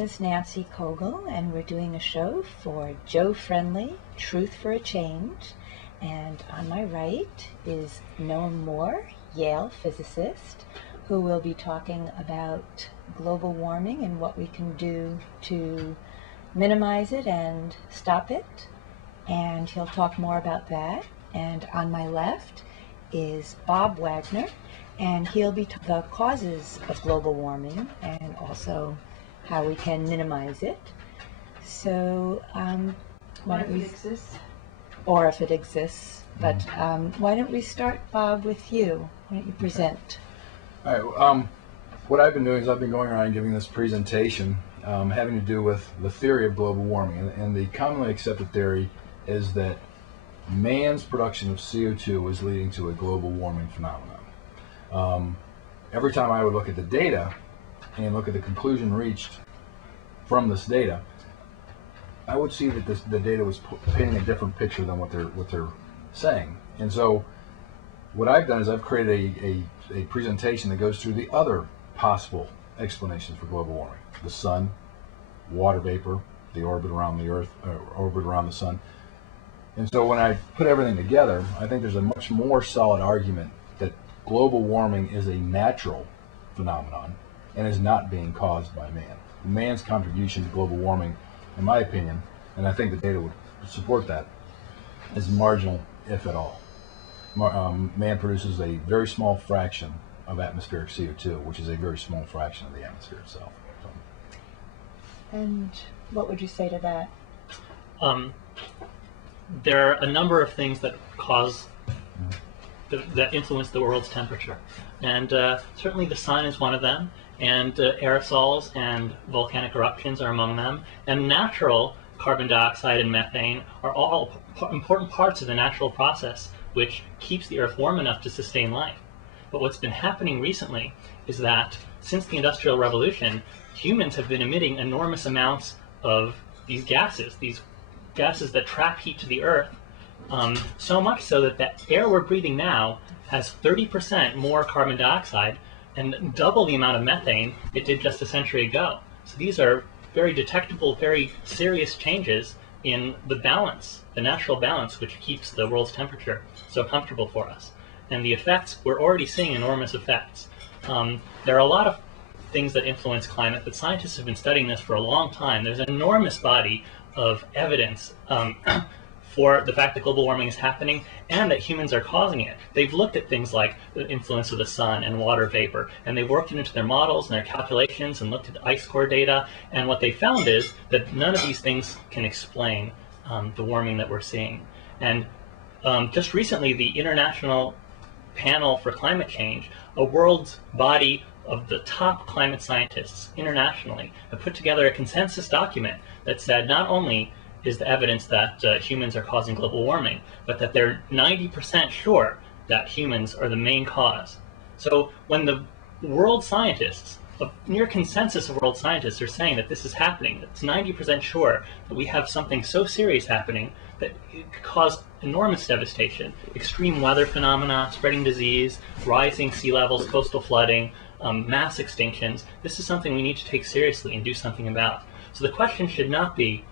is Nancy Kogel, and we're doing a show for Joe Friendly, Truth for a Change. And on my right is Noam Mohr, Yale physicist, who will be talking about global warming and what we can do to minimize it and stop it. And he'll talk more about that. And on my left is Bob Wagner, and he'll be the causes of global warming and also how we can minimize it. So why don't we, or if it exists, but why don't we start, Bob, with you? Why don't you present? All right. What I've been doing is I've been going around and giving this presentation having to do with the theory of global warming. And the commonly accepted theory is that man's production of CO2 is leading to a global warming phenomenon. Every time I would look at the data and look at the conclusion reached from this data, I would see that the data was painting a different picture than what they're saying. And so what I've done is I've created a presentation that goes through the other possible explanations for global warming: the sun, water vapor, the orbit around the Earth, orbit around the sun. And so when I put everything together, I think there's a much more solid argument that global warming is a natural phenomenon and is not being caused by man. Man's contribution to global warming, in my opinion, and I think the data would support that, is marginal, if at all. Man produces a very small fraction of atmospheric CO2, which is a very small fraction of the atmosphere itself. And what would you say to that? There are a number of things that cause, that influence the world's temperature. And certainly the sun is one of them, and aerosols and volcanic eruptions are among them, and natural carbon dioxide and methane are all important parts of the natural process which keeps the Earth warm enough to sustain life. But what's been happening recently is that since the Industrial Revolution, humans have been emitting enormous amounts of these gases that trap heat to the Earth, so much so that the air we're breathing now has 30% more carbon dioxide and double the amount of methane it did just a century ago. So these are very detectable, very serious changes in the balance, the natural balance, which keeps the world's temperature so comfortable for us. And the effects, we're already seeing enormous effects. There are a lot of things that influence climate, but scientists have been studying this for a long time. There's an enormous body of evidence for the fact that global warming is happening and that humans are causing it. They've looked at things like the influence of the sun and water vapor, and they've worked it into their models and their calculations and looked at the ice core data, and what they found is that none of these things can explain the warming that we're seeing. And just recently, the International Panel for Climate Change, a world body of the top climate scientists internationally, have put together a consensus document that said not only is the evidence that humans are causing global warming, but that they're 90% sure that humans are the main cause. So when the world scientists, a near consensus of world scientists, are saying that this is happening, it's 90% sure that we have something so serious happening that it could cause enormous devastation, extreme weather phenomena, spreading disease, rising sea levels, coastal flooding, mass extinctions. This is something we need to take seriously and do something about. So the question should not be,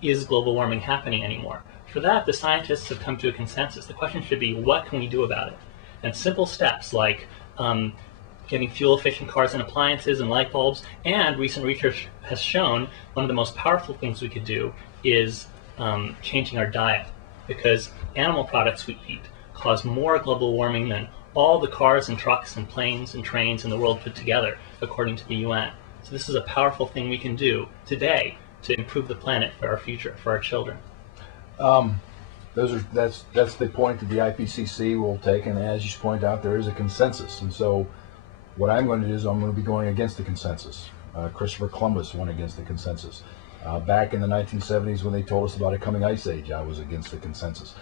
is global warming happening anymore? For that, the scientists have come to a consensus. The question should be, what can we do about it? And simple steps like getting fuel-efficient cars and appliances and light bulbs, and recent research has shown one of the most powerful things we could do is changing our diet, because animal products we eat cause more global warming than all the cars and trucks and planes and trains in the world put together, according to the UN. So this is a powerful thing we can do today to improve the planet for our future, for our children. That's the point that the IPCC will take, and as you point out, there is a consensus. And so what I'm going to do is I'm going to be going against the consensus. Christopher Columbus went against the consensus. Back in the 1970s when they told us about a coming ice age, I was against the consensus.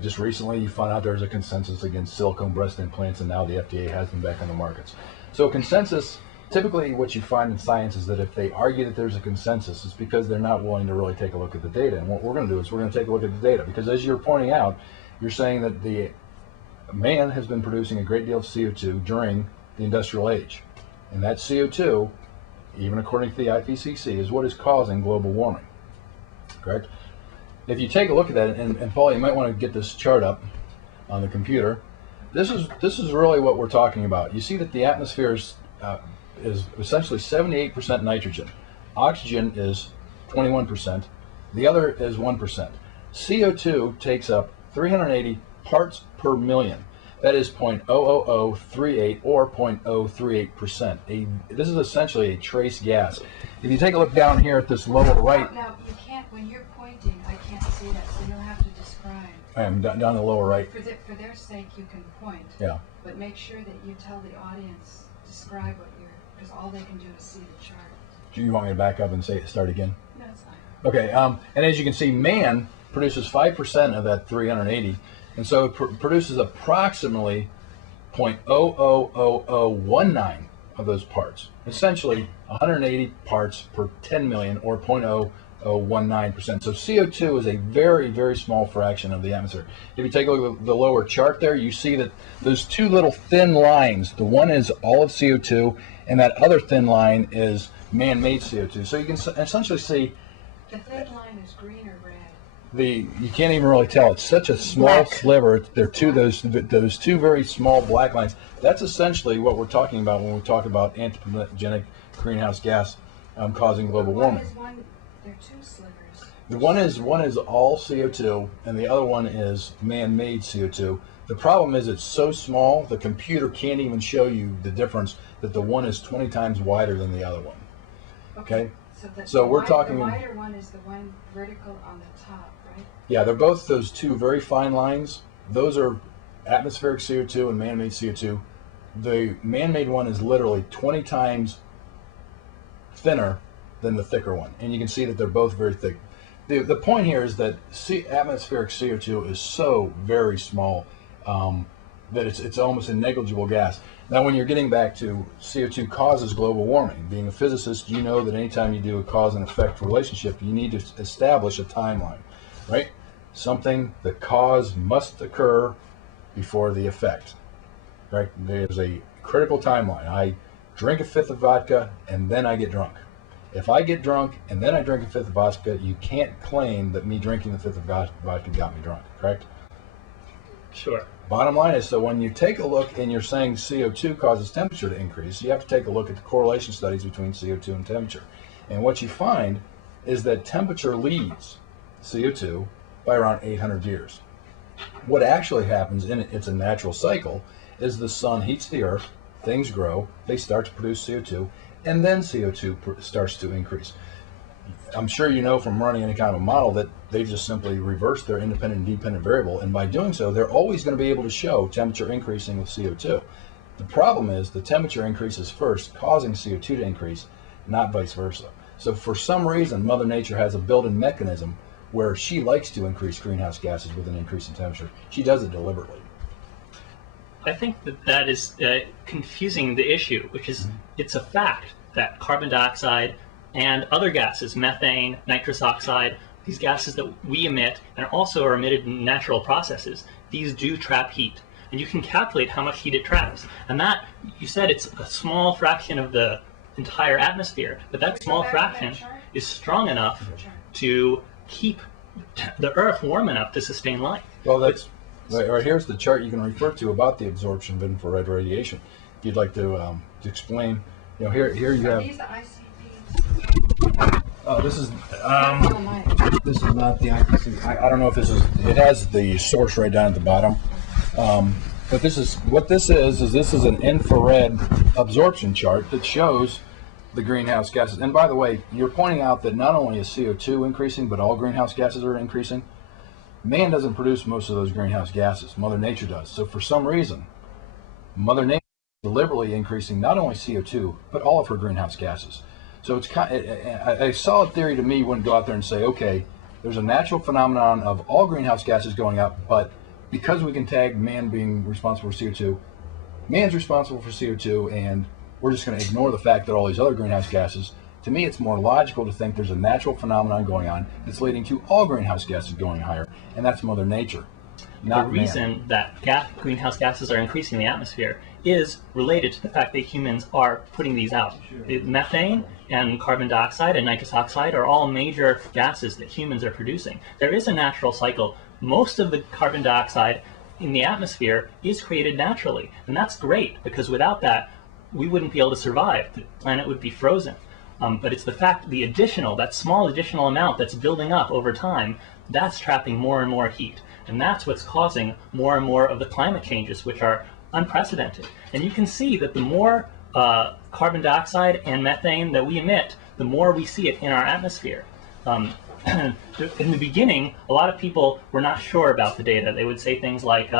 Just recently you found out there's a consensus against silicone breast implants, and now the FDA has them back on the markets. So consensus, typically what you find in science is that if they argue that there's a consensus, it's because they're not willing to really take a look at the data. And what we're going to do is we're going to take a look at the data, because as you're pointing out, you're saying that the man has been producing a great deal of CO2 during the industrial age. And that CO2 even according to the IPCC, is what is causing global warming. Correct? If you take a look at that, and Paul, you might want to get this chart up on the computer. This is really what we're talking about. You see that the atmosphere is essentially 78% nitrogen. Oxygen is 21%. The other is 1%. CO2 takes up 380 parts per million. That is 0.00038 or 0.038%. This is essentially a trace gas. If you take a look down here at this lower right. Now you can't, when you're pointing, I can't see that, so you'll have to describe. I am down the lower right. For their sake, you can point. Yeah. But make sure that you tell the audience, describe what you're, because all they can do is see the chart. Do you want me to back up and start again? No, it's fine. Okay. And as you can see, man produces 5% of that 380, and so it produces approximately 0.00019 of those parts. Essentially, 180 parts per 10 million, or 0.0019%. So CO2 is a very, very small fraction of the atmosphere. If you take a look at the lower chart there, you see that those two little thin lines, the one is all of CO2, and that other thin line is man-made CO2. So you can essentially see the thin line is green or red. You can't even really tell. It's such a small sliver. They're those two very small black lines. That's essentially what we're talking about when we talk about anthropogenic greenhouse gas causing global warming. There are two slivers. The one is all CO2, and the other one is man-made CO2. The problem is it's so small the computer can't even show you the difference, that the one is 20 times wider than the other one. Okay? So we're talking. The wider one is the one vertical on the top, right? Yeah, they're both those two very fine lines. Those are atmospheric CO2 and man-made CO2. The man-made one is literally 20 times thinner than the thicker one, and you can see that they're both very thick. The point here is that atmospheric CO2 is so very small that it's almost a negligible gas. Now, when you're getting back to CO2 causes global warming, being a physicist, you know that anytime you do a cause and effect relationship, you need to establish a timeline, right? The cause must occur before the effect, right? There's a critical timeline. I drink a fifth of vodka and then I get drunk. If I get drunk and then I drink a fifth of vodka, you can't claim that me drinking the fifth of vodka got me drunk, correct? Sure. Bottom line is, so when you take a look and you're saying CO2 causes temperature to increase, you have to take a look at the correlation studies between CO2 and temperature. And what you find is that temperature leads CO2 by around 800 years. What actually happens, and it's a natural cycle, is the sun heats the earth, things grow, they start to produce CO2, and then CO2 starts to increase. I'm sure you know from running any kind of a model that they've just simply reversed their independent and dependent variable, and by doing so, they're always going to be able to show temperature increasing with CO2. The problem is the temperature increases first, causing CO2 to increase, not vice versa. So for some reason, Mother Nature has a built-in mechanism where she likes to increase greenhouse gases with an increase in temperature. She does it deliberately. I think that is confusing the issue, which is it's a fact that carbon dioxide and other gases, methane, nitrous oxide, these gases that we emit and also are emitted in natural processes, these do trap heat. And you can calculate how much heat it traps. And that, you said it's a small fraction of the entire atmosphere, but that small fraction is strong enough to keep the Earth warm enough to sustain life. Well, right, here's the chart you can refer to about the absorption of infrared radiation. If you'd like to explain, here you have. These the ICPs. Oh, this is not the IPCC. I don't know if this is. It has the source right down at the bottom. But this is an infrared absorption chart that shows the greenhouse gases. And by the way, you're pointing out that not only is CO2 increasing, but all greenhouse gases are increasing. Man doesn't produce most of those greenhouse gases. Mother Nature does. So for some reason, Mother Nature is deliberately increasing not only CO2, but all of her greenhouse gases. So it's a solid theory to me wouldn't go out there and say, okay, there's a natural phenomenon of all greenhouse gases going up, but because we can tag man being responsible for CO2, man's responsible for CO2, and we're just going to ignore the fact that all these other greenhouse gases. To me, it's more logical to think there's a natural phenomenon going on that's leading to all greenhouse gases going higher, and that's Mother Nature, not the reason man. that greenhouse gases are increasing in the atmosphere is related to the fact that humans are putting these out. Methane and carbon dioxide and nitrous oxide are all major gases that humans are producing. There is a natural cycle. Most of the carbon dioxide in the atmosphere is created naturally, and that's great, because without that, we wouldn't be able to survive. The planet would be frozen. But it's the fact, that small additional amount that's building up over time, that's trapping more and more heat. And that's what's causing more and more of the climate changes, which are unprecedented. And you can see that the more carbon dioxide and methane that we emit, the more we see it in our atmosphere. In the beginning, a lot of people were not sure about the data. They would say things like,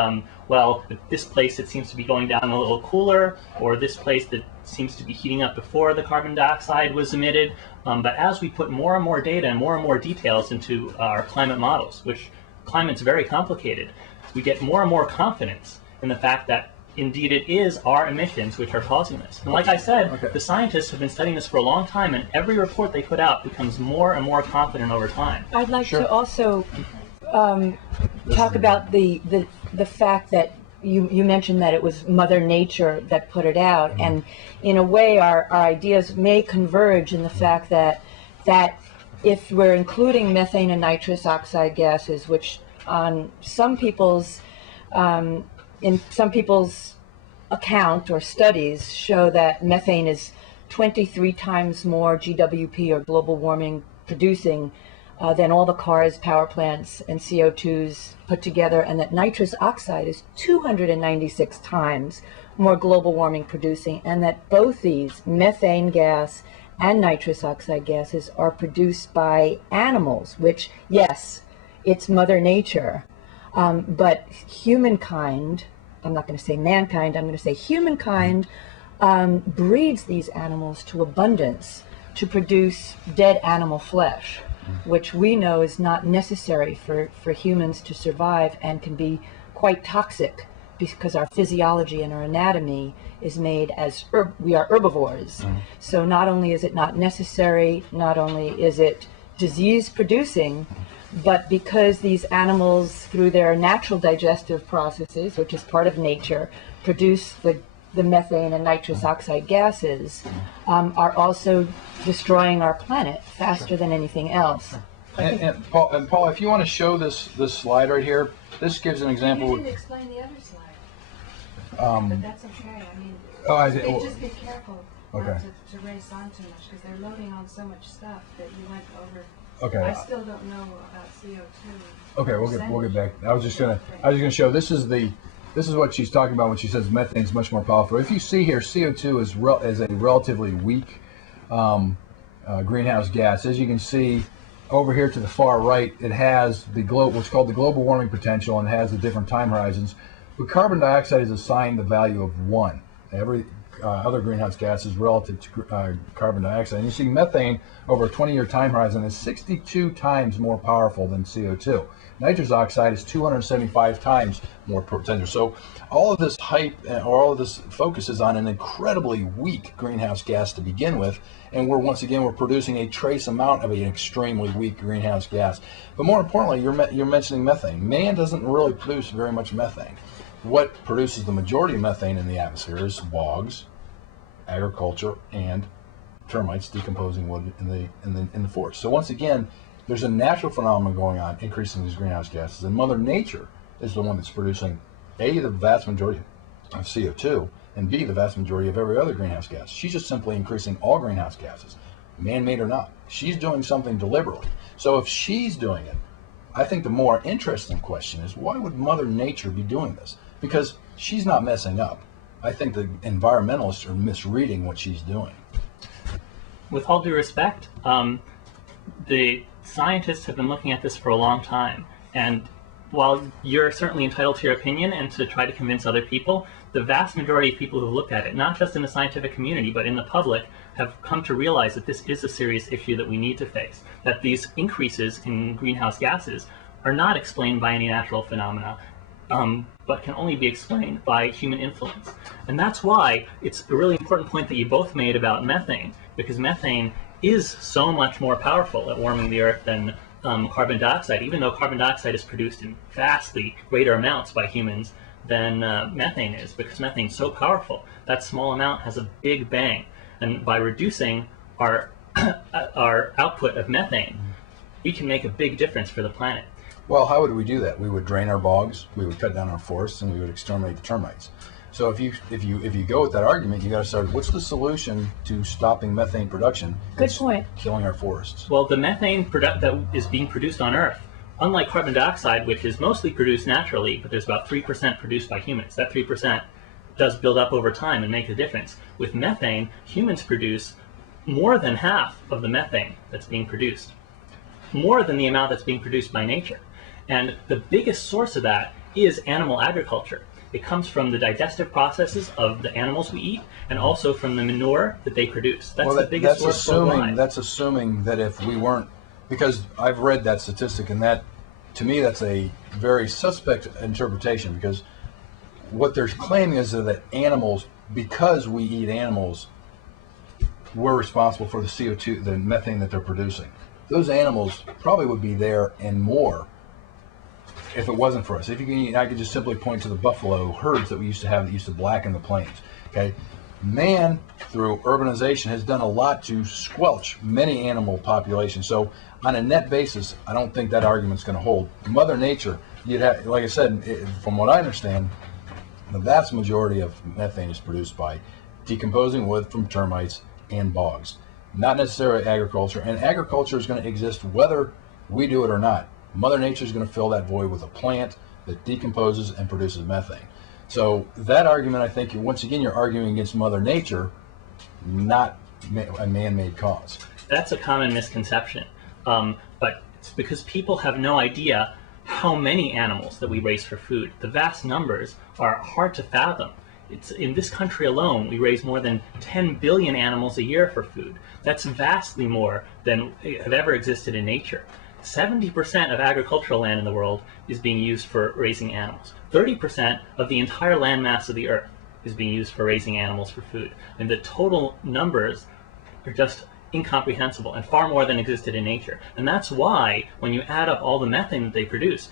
well, this place it seems to be going down a little cooler, or this place that seems to be heating up before the carbon dioxide was emitted. But as we put more and more data and more details into our climate models, which climate's very complicated, we get more and more confidence in the fact that indeed it is our emissions which are causing this. And like I said, the scientists have been studying this for a long time, and every report they put out becomes more and more confident over time. I'd like to also talk about the fact that you mentioned that it was Mother Nature that put it out, and in a way our ideas may converge in the fact that if we're including methane and nitrous oxide gases, which on some people's in some people's account or studies show that methane is 23 times more GWP or global warming producing than all the cars, power plants, and CO2s put together, and that nitrous oxide is 296 times more global warming producing, and that both these, methane gas and nitrous oxide gases, are produced by animals, which, yes, it's Mother Nature, but humankind, I'm not going to say mankind, I'm going to say humankind, breeds these animals to abundance to produce dead animal flesh, which we know is not necessary for humans to survive and can be quite toxic because our physiology and our anatomy is made as we are herbivores. So not only is it not necessary, not only is it disease producing, but because these animals, through their natural digestive processes, which is part of nature, produce the methane and nitrous oxide gases, are also destroying our planet faster than anything else. And Paul, if you want to show this slide right here, this gives an example. You didn't explain the other slide. But that's okay. I mean, just be careful not to race on too much, because they're loading on so much stuff that you went over. Okay. I still don't know about CO2. Okay, we'll get back. I was just gonna show this is what she's talking about when she says methane is much more powerful. If you see here, CO2 is a relatively weak greenhouse gas. As you can see over here to the far right, it has what's called the global warming potential, and has the different time horizons. But carbon dioxide is assigned the value of 1. Every other greenhouse gas is relative to carbon dioxide. And you see methane over a 20-year time horizon is 62 times more powerful than CO2. Nitrous oxide is 275 times more potential. So all of this hype or all of this focuses on an incredibly weak greenhouse gas to begin with, and we're producing a trace amount of an extremely weak greenhouse gas. But more importantly, you're mentioning methane. Man doesn't really produce very much methane. What produces the majority of methane in the atmosphere is bogs, agriculture, and termites decomposing wood in the forest. So once again, there's a natural phenomenon going on increasing these greenhouse gases, and Mother Nature is the one that's producing A, the vast majority of CO2, and B, the vast majority of every other greenhouse gas. She's just simply increasing all greenhouse gases, man-made or not. She's doing something deliberately. So if she's doing it, I think the more interesting question is, why would Mother Nature be doing this? Because she's not messing up. I think the environmentalists are misreading what she's doing. With all due respect, the scientists have been looking at this for a long time, and while you're certainly entitled to your opinion and to try to convince other people, the vast majority of people who have looked at it, not just in the scientific community, but in the public, have come to realize that this is a serious issue that we need to face, that these increases in greenhouse gases are not explained by any natural phenomena, but can only be explained by human influence. And that's why it's a really important point that you both made about methane, because methane is so much more powerful at warming the Earth than carbon dioxide, even though carbon dioxide is produced in vastly greater amounts by humans than methane is, because methane is so powerful. That small amount has a big bang. And by reducing our, our output of methane, we can make a big difference for the planet. Well, how would we do that? We would drain our bogs, we would cut down our forests, and we would exterminate the termites. So if you go with that argument, you got to start. What's the solution to stopping methane production? Good point. Killing our forests. Well, the methane that is being produced on Earth, unlike carbon dioxide, which is mostly produced naturally, but there's about 3% produced by humans. That 3% does build up over time and make a difference. With methane, humans produce more than half of the methane that's being produced, more than the amount that's being produced by nature. And the biggest source of that is animal agriculture. It comes from the digestive processes of the animals we eat, and also from the manure that they produce. That's the biggest source worldwide. That's assuming that if we weren't, because I've read that statistic, and that, to me, that's a very suspect interpretation, because what they're claiming is that animals, because we eat animals, we're responsible for the CO2, the methane that they're producing. Those animals probably would be there and more if it wasn't for us. If you can, I could just simply point to the buffalo herds that we used to have that used to blacken the plains. Okay, man, through urbanization, has done a lot to squelch many animal populations. So on a net basis, I don't think that argument's going to hold. Mother Nature, you'd have, like I said, from what I understand, the vast majority of methane is produced by decomposing wood from termites and bogs, not necessarily agriculture. And agriculture is going to exist whether we do it or not. Mother Nature is going to fill that void with a plant that decomposes and produces methane. So that argument, I think, once again, you're arguing against Mother Nature, not a man-made cause. That's a common misconception. But it's because people have no idea how many animals that we raise for food. The vast numbers are hard to fathom. It's, in this country alone, we raise more than 10 billion animals a year for food. That's vastly more than have ever existed in nature. 70% of agricultural land in the world is being used for raising animals. 30% of the entire land mass of the earth is being used for raising animals for food. And the total numbers are just incomprehensible and far more than existed in nature. And that's why when you add up all the methane that they produce,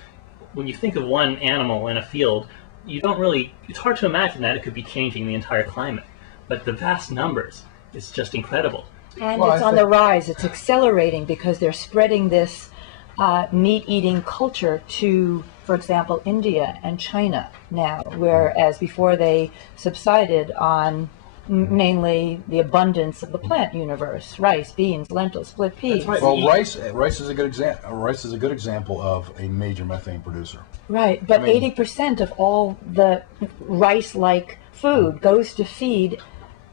when you think of one animal in a field, you don't really, it's hard to imagine that it could be changing the entire climate. But the vast numbers is just incredible. And well, it's on the rise. It's accelerating because they're spreading this meat-eating culture to, for example, India and China now, whereas before they subsided on mainly the abundance of the plant universe: rice, beans, lentils, split peas. Right. Well, rice is a good example. Rice is a good example of a major methane producer. Right, but 80% of all the rice-like food goes to feed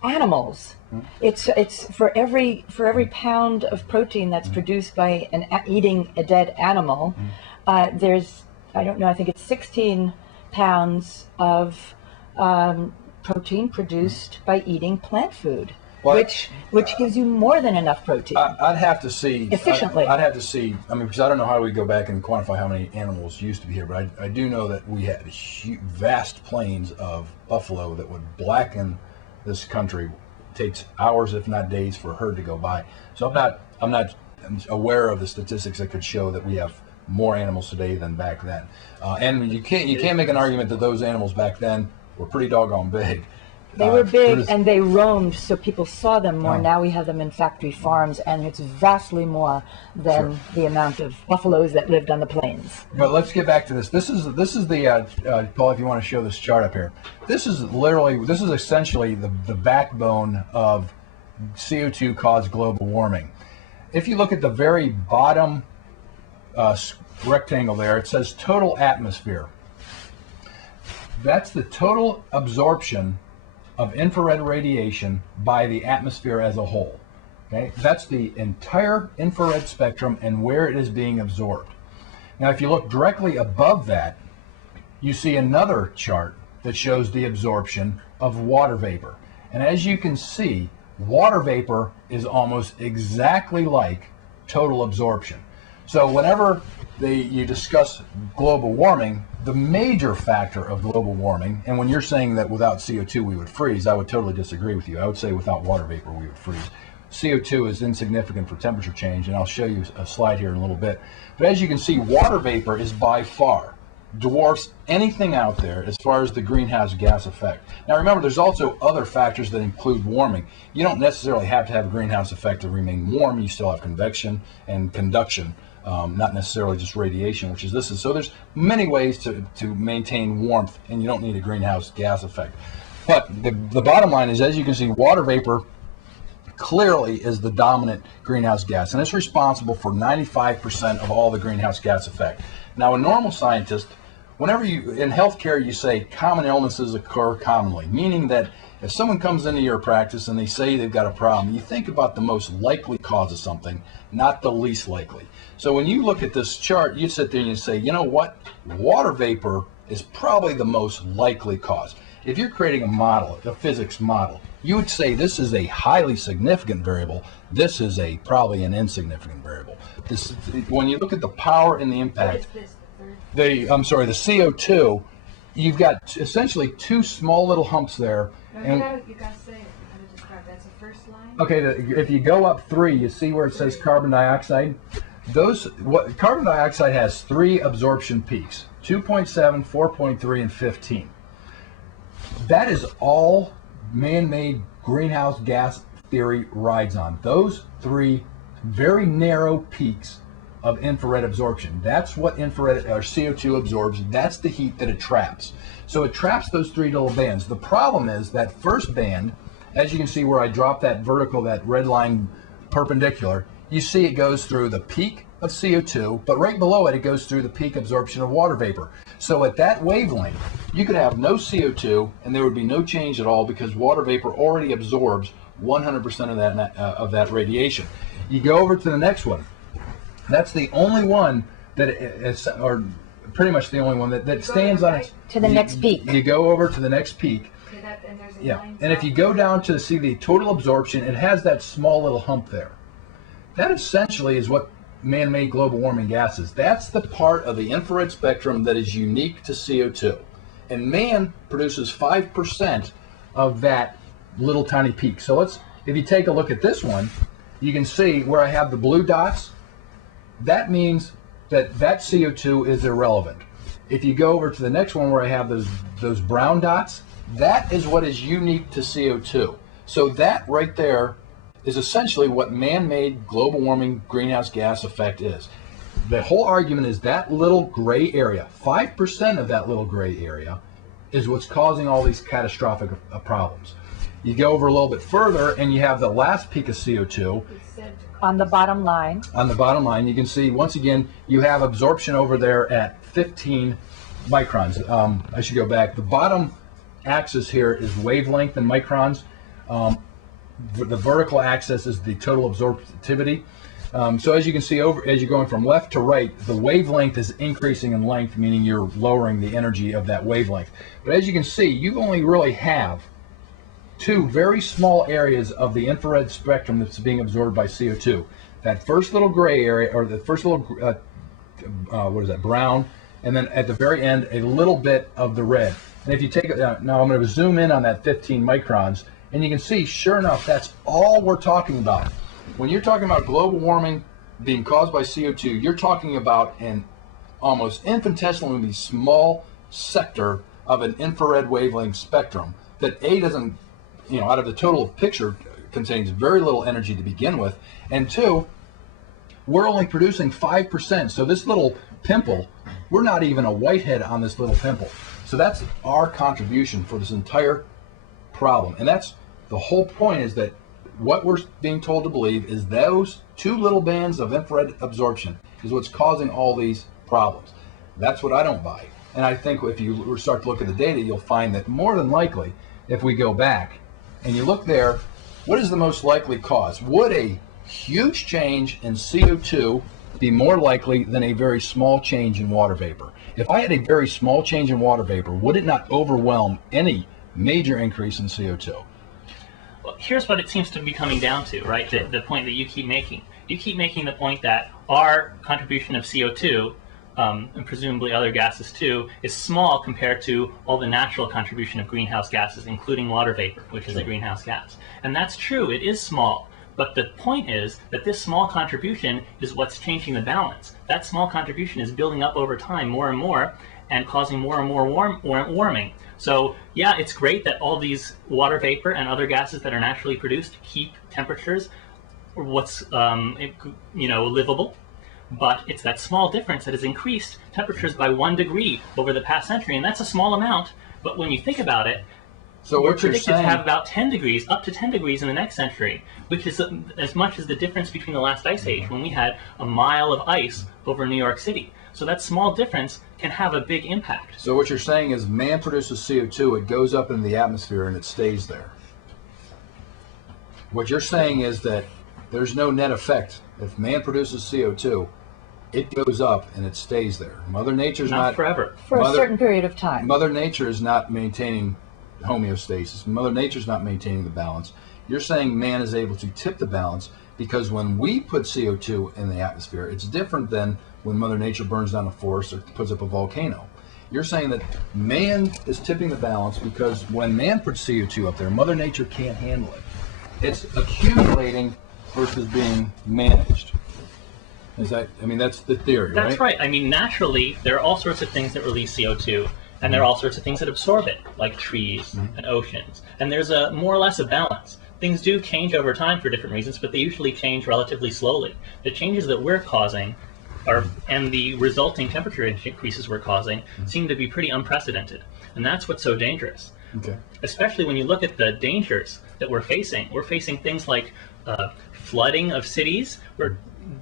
animals. It's for every pound of protein that's produced by eating a dead animal, there's, I don't know, I think it's 16 pounds of protein produced by eating plant food, well, which gives you more than enough protein. I'd have to see efficiently. I'd have to see. I mean, because I don't know how we go back and quantify how many animals used to be here, but I do know that we had vast plains of buffalo that would blacken this country. Takes hours, if not days, for a herd to go by. So I'm not aware of the statistics that could show that we have more animals today than back then. And you can't make an argument that those animals back then were pretty doggone big. They were big and they roamed, so people saw them more. Now we have them in factory farms, and it's vastly more than the amount of buffaloes that lived on the plains. But let's get back to this. This is the Paul, if you want to show this chart up here. This is essentially the backbone of CO2 caused global warming. If you look at the very bottom rectangle there, it says total atmosphere. That's the total absorption of infrared radiation by the atmosphere as a whole. Okay, that's the entire infrared spectrum and where it is being absorbed. Now, if you look directly above that, you see another chart that shows the absorption of water vapor. And as you can see, water vapor is almost exactly like total absorption. So whenever you discuss global warming, the major factor of global warming, and when you're saying that without CO2 we would freeze, I would totally disagree with you. I would say without water vapor we would freeze. CO2 is insignificant for temperature change, and I'll show you a slide here in a little bit. But as you can see, water vapor is by far dwarfs anything out there as far as the greenhouse gas effect. Now remember, there's also other factors that include warming. You don't necessarily have to have a greenhouse effect to remain warm. You still have convection and conduction, not necessarily just radiation, which is this is. So there's many ways to maintain warmth, and you don't need a greenhouse gas effect. But the bottom line is, as you can see, water vapor clearly is the dominant greenhouse gas, and it's responsible for 95% of all the greenhouse gas effect. Now, a normal scientist, whenever you, in healthcare, you say common illnesses occur commonly, meaning that if someone comes into your practice and they say they've got a problem, you think about the most likely cause of something, not the least likely. So when you look at this chart, you sit there and you say, you know what? Water vapor is probably the most likely cause. If you're creating a model, a physics model, you would say this is a highly significant variable. This is probably an insignificant variable. When you look at the power and the impact, the CO2, you've got essentially two small little humps there. No, you gotta say it. You gotta describe. That's the first line. Okay, if you go up 3, you see where it says carbon dioxide. Carbon dioxide has 3 absorption peaks: 2.7, 4.3, and 15. That is all man-made greenhouse gas theory rides on. Those 3 very narrow peaks of infrared absorption. That's what infrared or CO2 absorbs. That's the heat that it traps. So it traps those 3 little bands. The problem is that first band, as you can see where I dropped that vertical, that red line perpendicular, you see it goes through the peak of CO2, but right below it, it goes through the peak absorption of water vapor. So at that wavelength, you could have no CO2 and there would be no change at all because water vapor already absorbs 100% of that radiation. You go over to the next one. That's the only one that is, or pretty much the only one that stands on its... To the next peak. You go over to the next peak. Okay, and there's a Yeah, line and if you go down to see the total absorption, it has that small little hump there. That essentially is what man-made global warming gas is. That's the part of the infrared spectrum that is unique to CO2. And man produces 5% of that little tiny peak. So if you take a look at this one, you can see where I have the blue dots. That means that CO2 is irrelevant. If you go over to the next one where I have those brown dots, that is what is unique to CO2. So that right there is essentially what man-made global warming greenhouse gas effect is. The whole argument is that little gray area, 5% of that little gray area is what's causing all these catastrophic problems. You go over a little bit further and you have the last peak of CO2. On the bottom line. On the bottom line, you can see, once again, you have absorption over there at 15 microns. I should go back. The bottom axis here is wavelength in microns. The vertical axis is the total absorptivity. So as you can see, as you're going from left to right, the wavelength is increasing in length, meaning you're lowering the energy of that wavelength. But as you can see, you only really have 2 very small areas of the infrared spectrum that's being absorbed by CO2. That first little gray area, or the first little, brown, and then at the very end, a little bit of the red. And if you take it, now I'm going to zoom in on that 15 microns, and you can see, sure enough, that's all we're talking about. When you're talking about global warming being caused by CO2, you're talking about an almost infinitesimally small sector of an infrared wavelength spectrum that doesn't, out of the total picture, contains very little energy to begin with, and 2, we're only producing 5%. So this little pimple, we're not even a whitehead on this little pimple. So that's our contribution for this entire problem. And that's the whole point, is that what we're being told to believe is those 2 little bands of infrared absorption is what's causing all these problems. That's what I don't buy. And I think if you start to look at the data, you'll find that more than likely, if we go back and you look there, what is the most likely cause? Would a huge change in CO2 be more likely than a very small change in water vapor? If I had a very small change in water vapor, would it not overwhelm any major increase in CO2? Well, here's what it seems to be coming down to, right? The point that you keep making. You keep making the point that our contribution of CO2, and presumably other gases too, is small compared to all the natural contribution of greenhouse gases, including water vapor, which is a greenhouse gas. And that's true, it is small. But the point is that this small contribution is what's changing the balance. That small contribution is building up over time more and more and causing more and more warming. So yeah, it's great that all these water vapor and other gases that are naturally produced keep temperatures what's livable. But it's that small difference that has increased temperatures by 1 degree over the past century, and that's a small amount. But when you think about it, so we're predicted to have about 10 degrees, up to 10 degrees in the next century, which is as much as the difference between the last ice age, when we had a mile of ice over New York City. So that small difference can have a big impact. So what you're saying is man produces CO2, it goes up in the atmosphere and it stays there. What you're saying is that there's no net effect. If man produces CO2, it goes up and it stays there. Mother Nature's not forever. For a certain period of time. Mother Nature is not maintaining homeostasis. Mother Nature's not maintaining the balance. You're saying man is able to tip the balance because when we put CO2 in the atmosphere, it's different than when Mother Nature burns down a forest or puts up a volcano. You're saying that man is tipping the balance because when man puts CO2 up there, Mother Nature can't handle it. It's accumulating versus being managed. Is that, I mean, that's the theory, right? That's right. I mean, naturally, there are all sorts of things that release CO2, and there are all sorts of things that absorb it, like trees and oceans. And there's a more or less a balance. Things do change over time for different reasons, but they usually change relatively slowly. The changes that we're causing and the resulting temperature increases we're causing seem to be pretty unprecedented. And that's what's so dangerous. Okay. Especially when you look at the dangers that we're facing. We're facing things like flooding of cities,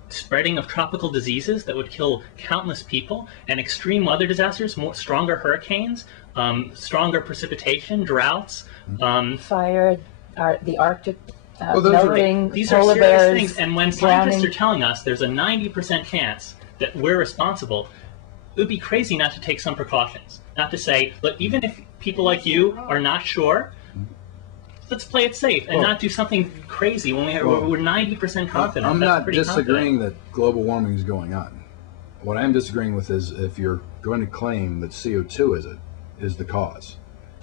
spreading of tropical diseases that would kill countless people, and extreme weather disasters, stronger hurricanes, stronger precipitation, droughts, fire, the Arctic melting, these are serious things. And when scientists are telling us there's a 90% chance that we're responsible, it would be crazy not to take some precautions. Not to say, look, even if people like you are not sure, let's play it safe and not do something crazy when we're 90% confident. I'm not disagreeing that global warming is going on. What I'm disagreeing with is if you're going to claim that CO2 is the cause,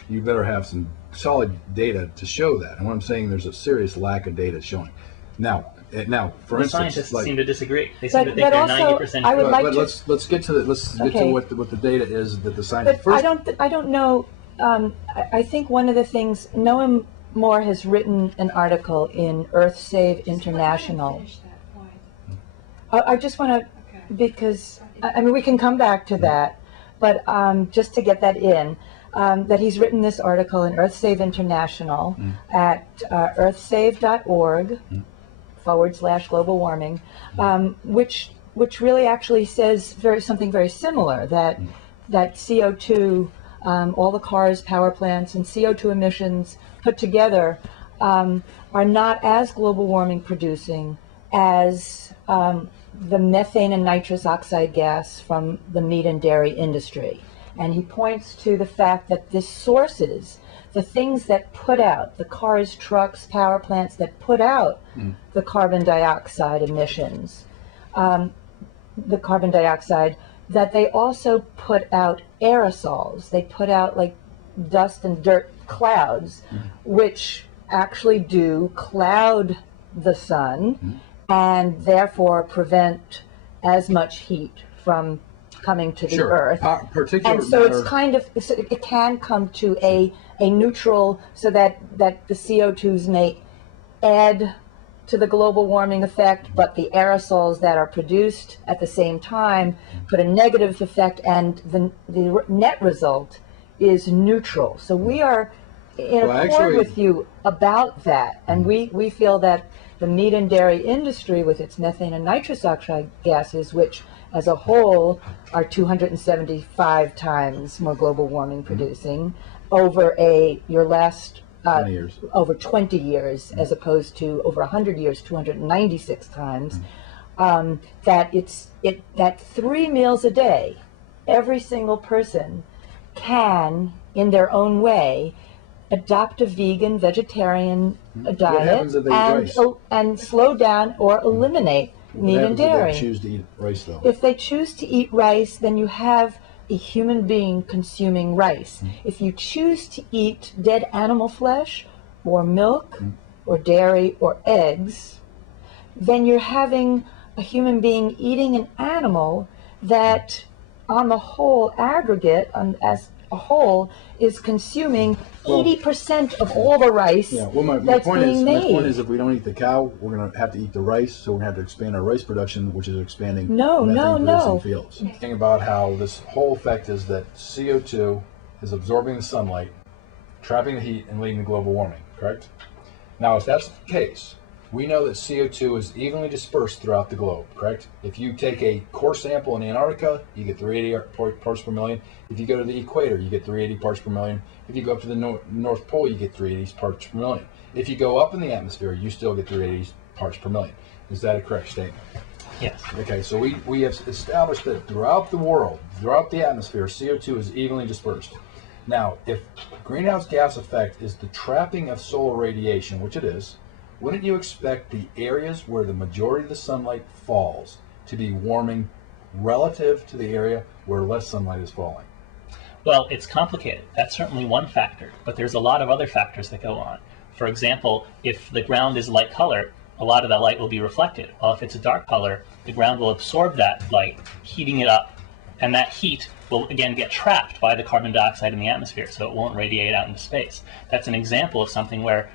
you better have some solid data to show that. And what I'm saying, there's a serious lack of data showing. Now, for instance, scientists seem to disagree. They seem to think they're 90%. But let's get to what the data is that the scientists. But I don't know. I think one of the things Noam Mohr has written an article in Earth Save International. I just want to, because I mean we can come back to that, but just to get that in, that he's written this article in Earth Save International at earthsave.org/global warming, which really actually says something very similar, that CO2, all the cars, power plants, and CO2 emissions put together are not as global warming producing as the methane and nitrous oxide gas from the meat and dairy industry. And he points to the fact that the sources, the things that put out, the cars, trucks, power plants that put out the carbon dioxide emissions, the carbon dioxide, that they also put out aerosols. They put out like dust and dirt clouds, which actually do cloud the sun and therefore prevent as much heat from coming to the earth. And so it's kind of, it can come to a neutral, so that the CO2s may add to the global warming effect, but the aerosols that are produced at the same time put a negative effect, and the net result is neutral. So we are in accord with you about that, and we feel that the meat and dairy industry, with its methane and nitrous oxide gases, which as a whole are 275 times more global warming producing over your last 20 years. Over 20 years, as opposed to over 100 years, 296 times, that 3 meals a day, every single person can, in their own way, adopt a vegan, vegetarian diet and slow down or eliminate meat and dairy. If they choose to eat rice, though? If they choose to eat rice, then you have a human being consuming rice. If you choose to eat dead animal flesh or milk or dairy or eggs, then you're having a human being eating an animal that, on the whole aggregate, as a whole, is consuming 80% of all the rice my that's point being is, made. My point is, if we don't eat the cow, we're going to have to eat the rice, so we're going to have to expand our rice production, which is expanding methane-producing fields. The thing about how this whole effect is that CO2 is absorbing the sunlight, trapping the heat, and leading to global warming, correct? Now, if that's the case, we know that CO2 is evenly dispersed throughout the globe, correct? If you take a core sample in Antarctica, you get 380 parts per million. If you go to the equator, you get 380 parts per million. If you go up to the North Pole, you get 380 parts per million. If you go up in the atmosphere, you still get 380 parts per million. Is that a correct statement? Yes. Okay, so we have established that throughout the world, throughout the atmosphere, CO2 is evenly dispersed. Now, if greenhouse gas effect is the trapping of solar radiation, which it is, wouldn't you expect the areas where the majority of the sunlight falls to be warming relative to the area where less sunlight is falling? Well, it's complicated. That's certainly one factor, but there's a lot of other factors that go on. For example, if the ground is light color, a lot of that light will be reflected. While if it's a dark color, the ground will absorb that light, heating it up, and that heat will again get trapped by the carbon dioxide in the atmosphere, so it won't radiate out into space. That's an example of something where,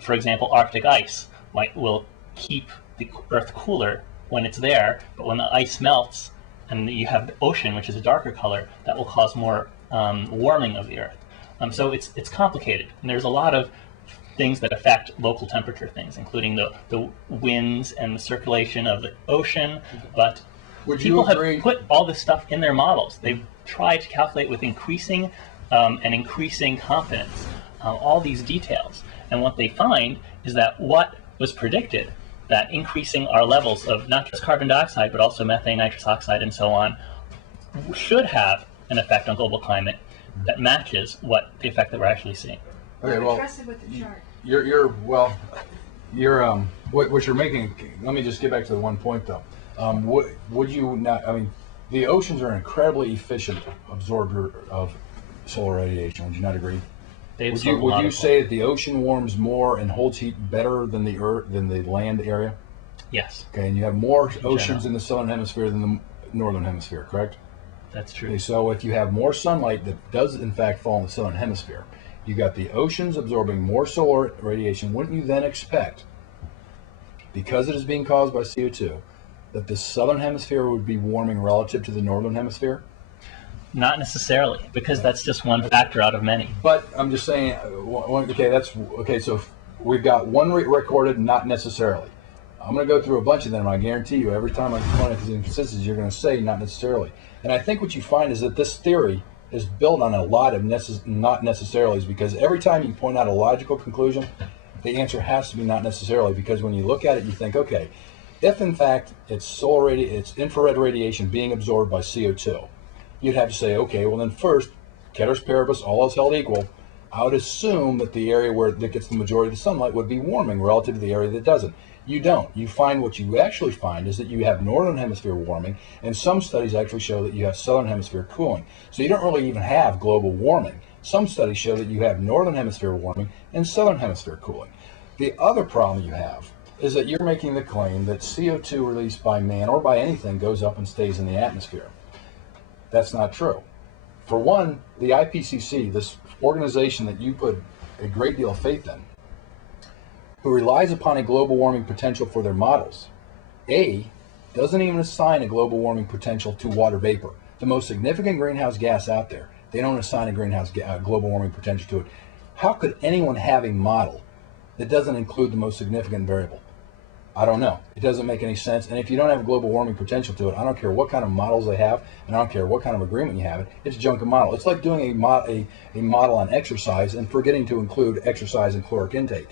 for example, Arctic ice will keep the Earth cooler when it's there, but when the ice melts and you have the ocean, which is a darker color, that will cause more warming of the Earth. So it's complicated, and there's a lot of things that affect local temperature things, including the winds and the circulation of the ocean, but people have put all this stuff in their models. They've tried to calculate with increasing and increasing confidence all these details. And what they find is that what was predicted, that increasing our levels of not just carbon dioxide, but also methane, nitrous oxide, and so on, should have an effect on global climate that matches what the effect that we're actually seeing. Okay, well, with the chart. What you're making, let me just get back to the one point though. Would you not, I mean, the oceans are an incredibly efficient absorber of solar radiation, would you not agree? Would you say that the ocean warms more and holds heat better than the Earth, than the land area? Yes. Okay, and you have more oceans in the southern hemisphere than the northern hemisphere, correct? That's true. Okay, so if you have more sunlight that does in fact fall in the southern hemisphere, you got the oceans absorbing more solar radiation, wouldn't you then expect, because it is being caused by CO2, that the southern hemisphere would be warming relative to the northern hemisphere? Not necessarily, because that's just one factor out of many. But I'm just saying, okay, so we've got one recorded, not necessarily. I'm going to go through a bunch of them. I guarantee you, every time I point out these inconsistencies, you're going to say not necessarily. And I think what you find is that this theory is built on a lot of not necessarilies, because every time you point out a logical conclusion, the answer has to be not necessarily, because when you look at it, you think, okay, if in fact it's infrared radiation being absorbed by CO2, you'd have to say, okay, well then first, ceteris paribus, all else held equal, I would assume that the area where that gets the majority of the sunlight would be warming relative to the area that doesn't. You don't. You find what you actually find is that you have northern hemisphere warming, and some studies actually show that you have southern hemisphere cooling. So you don't really even have global warming. Some studies show that you have northern hemisphere warming and southern hemisphere cooling. The other problem you have is that you're making the claim that CO2 released by man or by anything goes up and stays in the atmosphere. That's not true. For one, the IPCC, this organization that you put a great deal of faith in, who relies upon a global warming potential for their models, doesn't even assign a global warming potential to water vapor, the most significant greenhouse gas out there. They don't assign a global warming potential to it. How could anyone have a model that doesn't include the most significant variable? I don't know. It doesn't make any sense. And if you don't have a global warming potential to it, I don't care what kind of models they have, and I don't care what kind of agreement you have it. It's junk and model. It's like doing a model on exercise and forgetting to include exercise and caloric intake.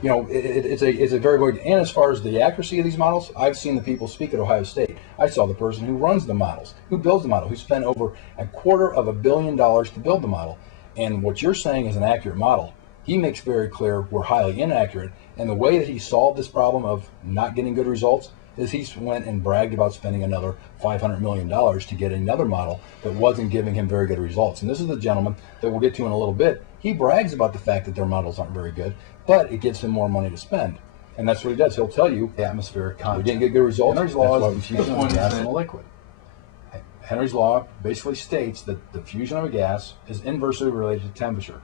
You know, it's a very good. And as far as the accuracy of these models, I've seen the people speak at Ohio State. I saw the person who runs the models, who builds the model, who spent over $250 million to build the model. And what you're saying is an accurate model. He makes very clear we're highly inaccurate. And the way that he solved this problem of not getting good results is he went and bragged about spending another $500 million to get another model that wasn't giving him very good results. And this is the gentleman that we'll get to in a little bit. He brags about the fact that their models aren't very good, but it gives him more money to spend. And that's what he does. He'll tell you the atmospheric content. We didn't get good results. Henry's law is the fusion of a gas and a liquid. Henry's law basically states that the fusion of a gas is inversely related to temperature.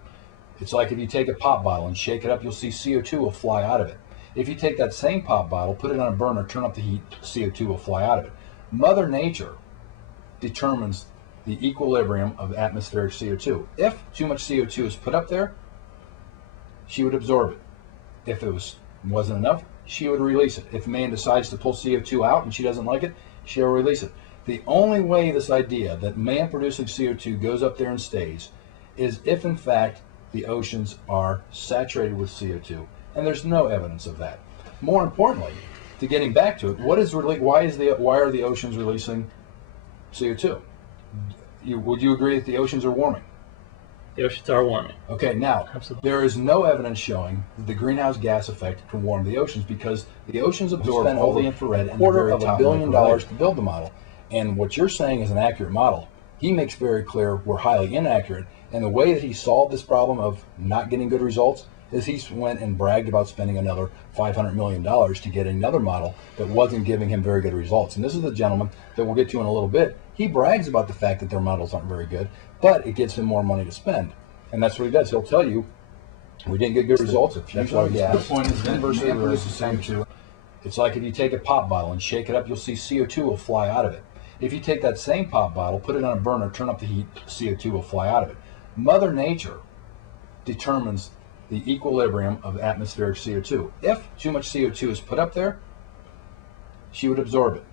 It's like if you take a pop bottle and shake it up, you'll see CO2 will fly out of it. If you take that same pop bottle, put it on a burner, turn up the heat, CO2 will fly out of it. Mother Nature determines the equilibrium of atmospheric CO2. If too much CO2 is put up there, she would absorb it. If it wasn't enough, she would release it. If man decides to pull CO2 out and she doesn't like it, she'll release it. The only way this idea that man producing CO2 goes up there and stays is if in fact the oceans are saturated with CO2, and there's no evidence of that. More importantly, to getting back to it, why are the oceans releasing CO2? Would you agree that the oceans are warming? The oceans are warming. Okay, now, Absolutely. there is no evidence showing that the greenhouse gas effect can warm the oceans because the oceans absorb all the infrared and $250 million to build the model. And what you're saying is an accurate model. He makes very clear we're highly inaccurate. And the way that he solved this problem of not getting good results is he went and bragged about spending another $500 million to get another model that wasn't giving him very good results. And this is the gentleman that we'll get to in a little bit. He brags about the fact that their models aren't very good, but it gives him more money to spend. And that's what he does. He'll tell you, we didn't get good results. That's why the point is inversely related to CO2. It's like if you take a pop bottle and shake it up, you'll see CO2 will fly out of it. If you take that same pop bottle, put it on a burner, turn up the heat, CO2 will fly out of it. Mother Nature determines the equilibrium of atmospheric CO2. If too much CO2 is put up there, she would absorb it.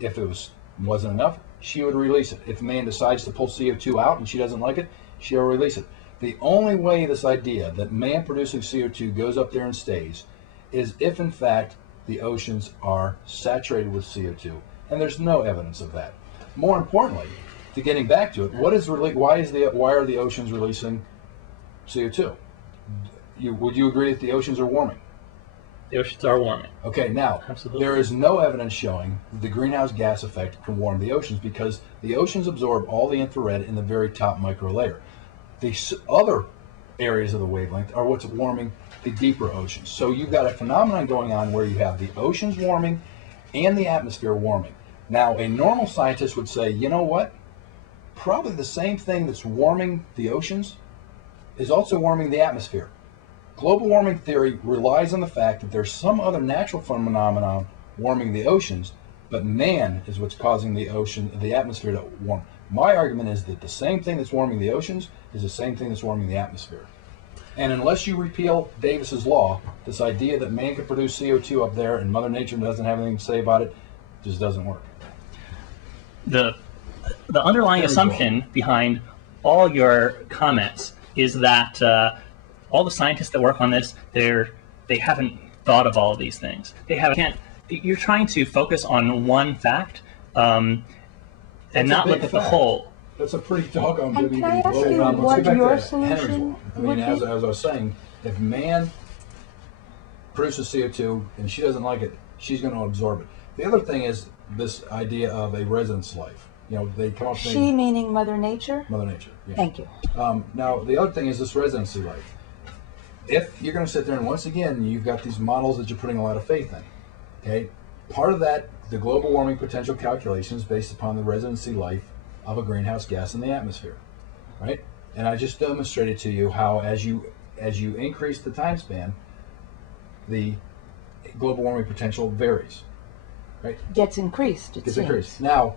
If it wasn't enough, she would release it. If man decides to pull CO2 out and she doesn't like it, she'll release it. The only way this idea that man producing CO2 goes up there and stays is if in fact the oceans are saturated with CO2, and there's no evidence of that. More importantly, to getting back to it, why are the oceans releasing CO2? Would you agree that the oceans are warming? The oceans are warming. Okay, now, Absolutely. there is no evidence showing that the greenhouse gas effect can warm the oceans because the oceans absorb all the infrared in the very top micro layer. The other areas of the wavelength are what's warming the deeper oceans. So you've got a phenomenon going on where you have the oceans warming and the atmosphere warming. Now, a normal scientist would say, you know what? Probably the same thing that's warming the oceans is also warming the atmosphere. Global warming theory relies on the fact that there's some other natural phenomenon warming the oceans, but man is what's causing the atmosphere to warm. My argument is that the same thing that's warming the oceans is the same thing that's warming the atmosphere. And unless you repeal Davis's law, this idea that man can produce CO2 up there and Mother Nature doesn't have anything to say about it just doesn't work. The underlying assumption behind all your comments is that all the scientists that work on this, they haven't thought of all of these things. You're trying to focus on one fact and not look at the whole. That's a pretty doggone And can I ask you what your solution would be? As I was saying, if man produces CO2 and she doesn't like it, she's going to absorb it. The other thing is this idea of a residence life. They come up She meaning Mother Nature? Mother Nature. Yeah. Thank you. Now, the other thing is this residency life. If you're going to sit there and once again, you've got these models that you're putting a lot of faith in. Okay, part of that, the global warming potential calculation is based upon the residency life of a greenhouse gas in the atmosphere, right? And I just demonstrated to you how as you increase the time span, the global warming potential varies, right? Gets increased, it Gets seems. increased. Now,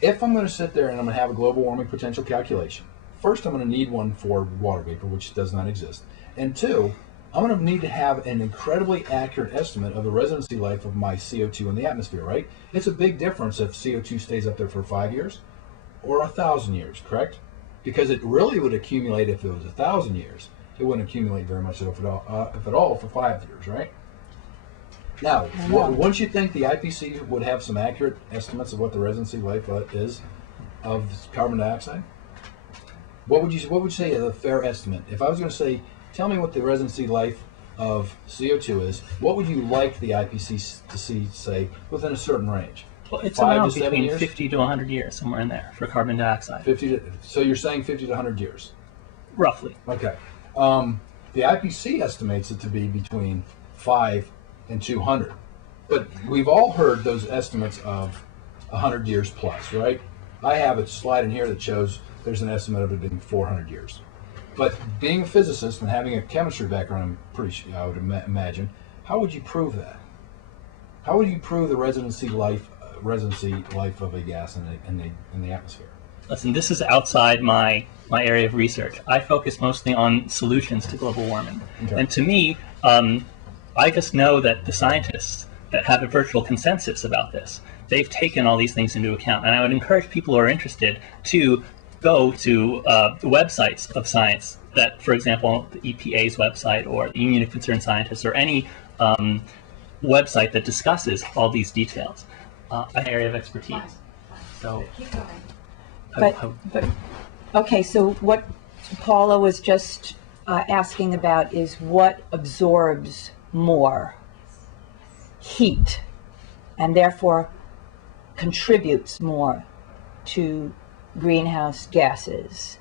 if I'm going to sit there and I'm going to have a global warming potential calculation, first I'm going to need one for water vapor, which does not exist. And two, I'm going to need to have an incredibly accurate estimate of the residency life of my CO2 in the atmosphere, right? It's a big difference if CO2 stays up there for 5 years or 1,000 years, correct? Because it really would accumulate if it was 1,000 years. It wouldn't accumulate very much if at all for 5 years, right? Now, wouldn't you think the IPC would have some accurate estimates of what the residency life is of carbon dioxide? What would you say is a fair estimate? If I was going to say, tell me what the residency life of CO2 is, what would you like the IPC to say within a certain range? Well, it's 5 around to 7 between years? 50 to 100 years, somewhere in there, for carbon dioxide. So you're saying 50 to 100 years? Roughly. Okay. The IPC estimates it to be between 5 and 200. But we've all heard those estimates of 100 years plus, right? I have a slide in here that shows there's an estimate of it being 400 years. But being a physicist and having a chemistry background, I'm pretty sure, I would imagine, how would you prove that? How would you prove the residency life of a gas in the atmosphere? Listen, this is outside my area of research. I focus mostly on solutions to global warming. Okay. And to me, I just know that the scientists that have a virtual consensus about this, they've taken all these things into account. And I would encourage people who are interested to go to the websites of science that, for example, the EPA's website or the Union of Concerned Scientists or any website that discusses all these details. An area of expertise. So, Keep going. But okay, so what Paula was just asking about is what absorbs more heat and therefore contributes more to greenhouse gases.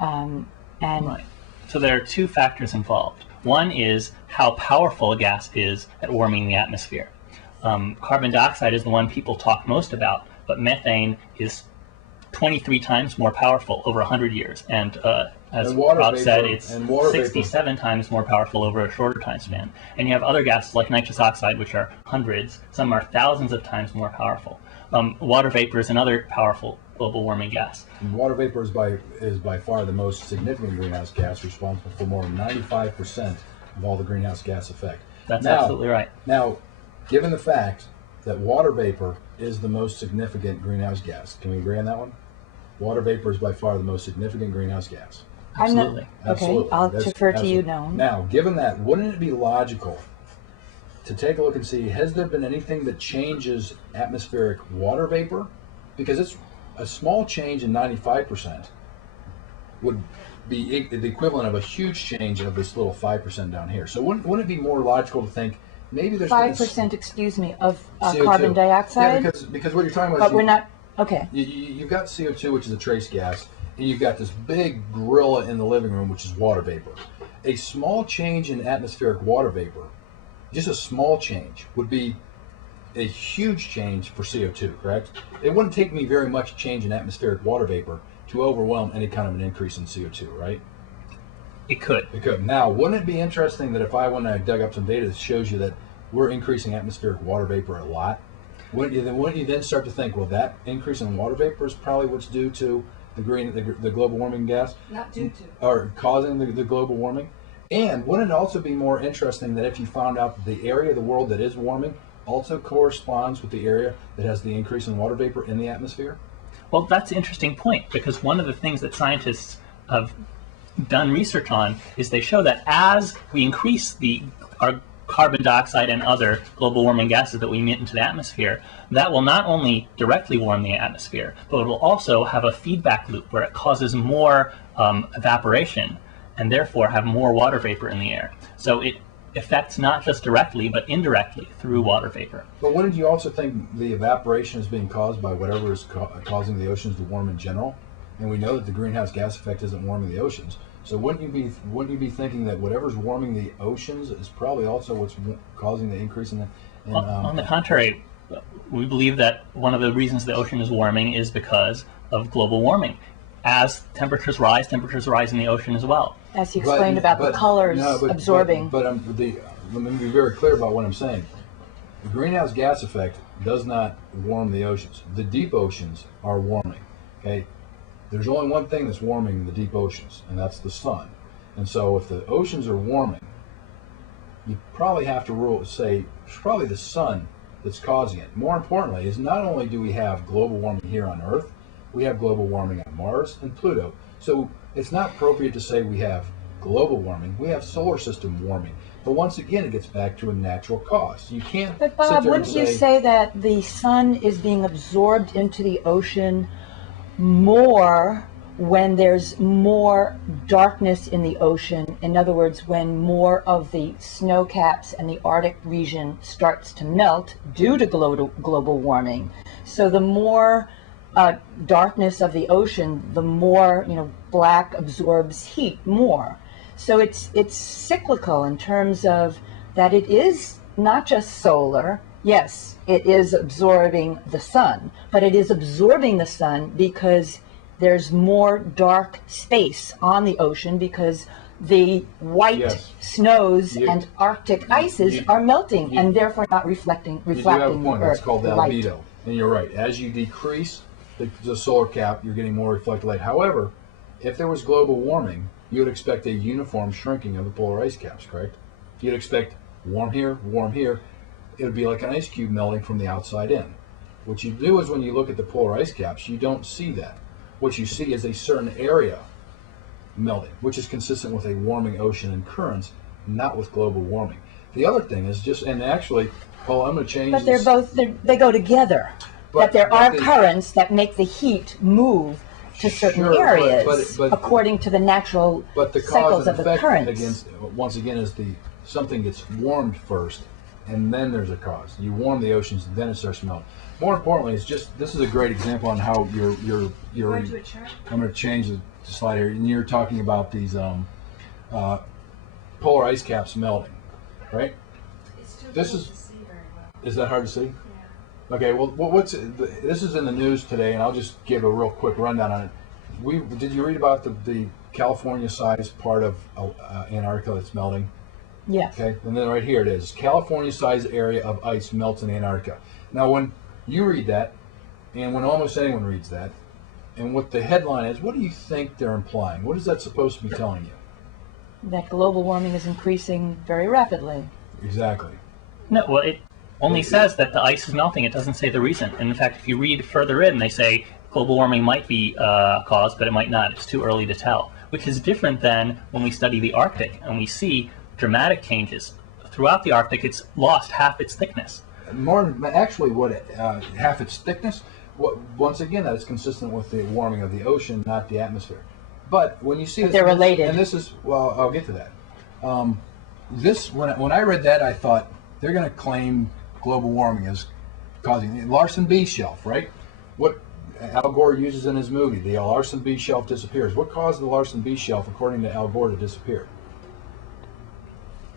And right. So there are two factors involved. One is how powerful a gas is at warming the atmosphere. Carbon dioxide is the one people talk most about, but methane is 23 times more powerful over 100 years. And as Rob said, it's 67 times more powerful over a shorter time span. And you have other gases like nitrous oxide, which are hundreds, some are thousands of times more powerful. Water vapor is another powerful global warming gas. And water vapor is by far the most significant greenhouse gas, responsible for more than 95% of all the greenhouse gas effect. That's absolutely right. Now, given the fact that water vapor is the most significant greenhouse gas, can we agree on that one? Water vapor is by far the most significant greenhouse gas. Absolutely. Okay, I'll defer to you, Noam. Now, given that, wouldn't it be logical to take a look and see, has there been anything that changes atmospheric water vapor? Because it's a small change in 95% would be the equivalent of a huge change of this little 5% down here. So wouldn't it be more logical to think maybe there's 5%, excuse me, of CO2. carbon dioxide? Yeah, because what you're talking about But we're not, okay. You've got CO2, which is a trace gas, and you've got this big gorilla in the living room, which is water vapor. A small change in atmospheric water vapor, just a small change, would be a huge change for CO2, correct? It wouldn't take me very much change in atmospheric water vapor to overwhelm any kind of an increase in CO2, right? It could. It could. Now, wouldn't it be interesting that if I dug up some data that shows you that we're increasing atmospheric water vapor a lot, wouldn't you then start to think, well, that increase in water vapor is probably what's due to the global warming gas? Not due to. Or causing the global warming? And wouldn't it also be more interesting that if you found out that the area of the world that is warming also corresponds with the area that has the increase in water vapor in the atmosphere? Well, that's an interesting point, because one of the things that scientists have done research on is they show that as we increase our carbon dioxide and other global warming gases that we emit into the atmosphere, that will not only directly warm the atmosphere, but it will also have a feedback loop where it causes more evaporation and therefore have more water vapor in the air. So it affects not just directly, but indirectly through water vapor. But wouldn't you also think the evaporation is being caused by whatever is causing the oceans to warm in general? And we know that the greenhouse gas effect isn't warming the oceans. So wouldn't you be thinking that whatever's warming the oceans is probably also what's causing the increase in the? On the contrary, we believe that one of the reasons the ocean is warming is because of global warming. As temperatures rise in the ocean as well. As he explained about the colors absorbing. But let me be very clear about what I'm saying. The greenhouse gas effect does not warm the oceans. The deep oceans are warming. Okay, there's only one thing that's warming the deep oceans, and that's the sun. And so, if the oceans are warming, you probably have to say it's probably the sun that's causing it. More importantly, is not only do we have global warming here on Earth, we have global warming on Mars and Pluto. So it's not appropriate to say we have global warming. We have solar system warming. But once again, it gets back to a natural cause. You can't. But Bob, wouldn't you say that the sun is being absorbed into the ocean more when there's more darkness in the ocean? In other words, when more of the snow caps and the Arctic region starts to melt due to global warming. So the more darkness of the ocean, the more black absorbs heat more. So it's cyclical in terms of that it is not just solar. Yes, it is absorbing the sun, but it is absorbing the sun because there's more dark space on the ocean because the white snows and Arctic ices are melting and therefore not reflecting You do have a point. the That's Earth, called the albedo. And you're right. As you decrease the solar cap, you're getting more reflected light. However, if there was global warming, you would expect a uniform shrinking of the polar ice caps, correct? You'd expect warm here, warm here. It would be like an ice cube melting from the outside in. What you do is when you look at the polar ice caps, you don't see that. What you see is a certain area melting, which is consistent with a warming ocean and currents, not with global warming. The other thing is just, and actually, Paul, I'm going to change But they're this. they go together. But there are currents that make the heat move to certain areas according to the natural but the cycles cause of and the effect currents. against, once again, is something gets warmed first, and then there's a cause. You warm the oceans, and then it starts to melt. More importantly, it's just, this is a great example on how you're Going to a chart? I'm going to change the slide here, and you're talking about these polar ice caps melting, right? It's too This cold is- to see very well. Is that hard to see? Yeah. Okay, well, this is in the news today, and I'll just give a real quick rundown on it. Did you read about the California-sized part of Antarctica that's melting? Yes. Okay, and then right here it is. California-sized area of ice melts in Antarctica. Now, when you read that, and when almost anyone reads that, and what the headline is, what do you think they're implying? What is that supposed to be telling you? That global warming is increasing very rapidly. Exactly. No, well, it only says that the ice is melting. It doesn't say the reason. And in fact, if you read further in, they say global warming might be a cause, but it might not. It's too early to tell, which is different than when we study the Arctic and we see dramatic changes. Throughout the Arctic, it's lost half its thickness. More actually, half its thickness. Once again, that is consistent with the warming of the ocean, not the atmosphere. But when you see But they're related. and this is, well, I'll get to that. When I read that, I thought they're going to claim global warming is causing the Larsen B shelf, right? What Al Gore uses in his movie, the Larsen B shelf disappears. What caused the Larsen B shelf, according to Al Gore, to disappear?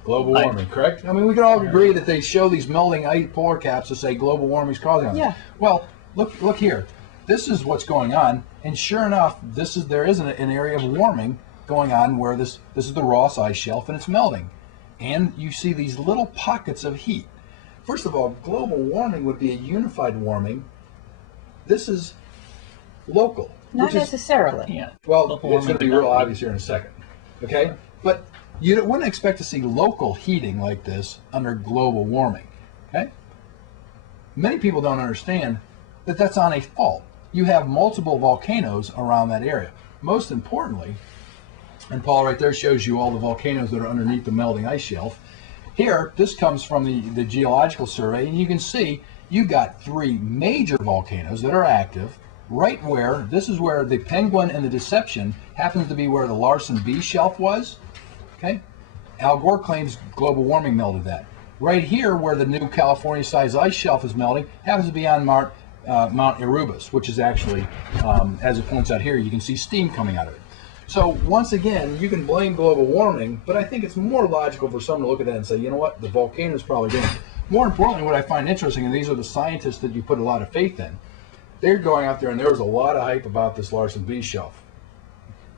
Global warming, correct? I mean, we can all agree that they show these melting ice polar caps to say global warming is causing it. Yeah. Well, look here. This is what's going on, and sure enough, there is an area of warming going on where this is the Ross ice shelf, and it's melting, and you see these little pockets of heat. First of all, global warming would be a unified warming. This is local. Not necessarily. Yeah. Well, Global it's warming going to be would real not be. obvious here in a second. Okay? But you wouldn't expect to see local heating like this under global warming. Okay? Many people don't understand that that's on a fault. You have multiple volcanoes around that area. Most importantly, and Paul right there shows you all the volcanoes that are underneath the melting ice shelf. Here, this comes from the Geological Survey, and you can see you've got 3 major volcanoes that are active right where, this is where the Penguin and the Deception happens to be where the Larsen B shelf was. Okay? Al Gore claims global warming melted that. Right here where the new California-sized ice shelf is melting happens to be on Mount Erebus, which is actually, as it points out here, you can see steam coming out of it. So once again, you can blame global warming, but I think it's more logical for someone to look at that and say, you know what, the volcano is probably doing it. More importantly, what I find interesting, and these are the scientists that you put a lot of faith in, they're going out there and there was a lot of hype about this Larsen B shelf.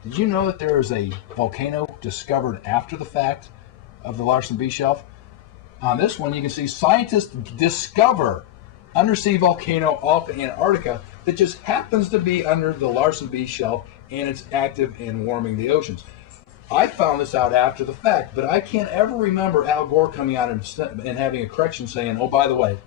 Did you know that there is a volcano discovered after the fact of the Larsen B shelf? On this one, you can see scientists discover undersea volcano off Antarctica that just happens to be under the Larsen B shelf, and it's active in warming the oceans. I found this out after the fact, but I can't ever remember Al Gore coming out and having a correction saying, oh, by the way,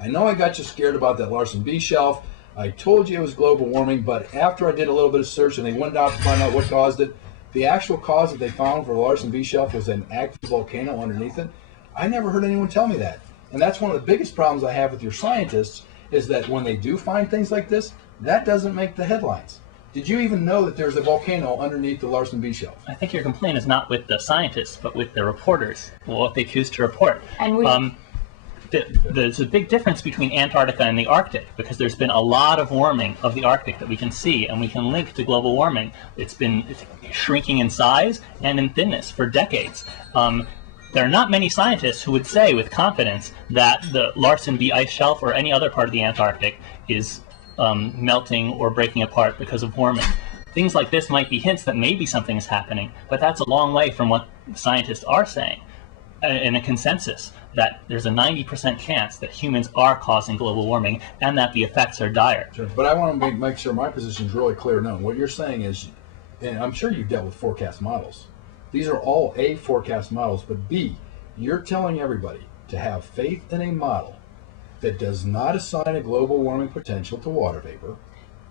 I know I got you scared about that Larsen B shelf. I told you it was global warming, but after I did a little bit of search and they went out to find out what caused it, the actual cause that they found for the Larsen B shelf was an active volcano underneath it. I never heard anyone tell me that. And that's one of the biggest problems I have with your scientists is that when they do find things like this, that doesn't make the headlines. Did you even know that there's a volcano underneath the Larsen B shelf? I think your complaint is not with the scientists, but with the reporters, what they choose to report. And there's a big difference between Antarctica and the Arctic because there's been a lot of warming of the Arctic that we can see and we can link to global warming. It's been shrinking in size and in thinness for decades. there are not many scientists who would say with confidence that the Larsen B ice shelf or any other part of the Antarctic is melting or breaking apart because of warming. Things like this might be hints that maybe something is happening, but that's a long way from what scientists are saying in a consensus that there's a 90% chance that humans are causing global warming and that the effects are dire. Sure. But I want to make sure my position is really clear known. What you're saying is, and I'm sure you've dealt with forecast models. These are all A, forecast models, but B, you're telling everybody to have faith in a model that does not assign a global warming potential to water vapor.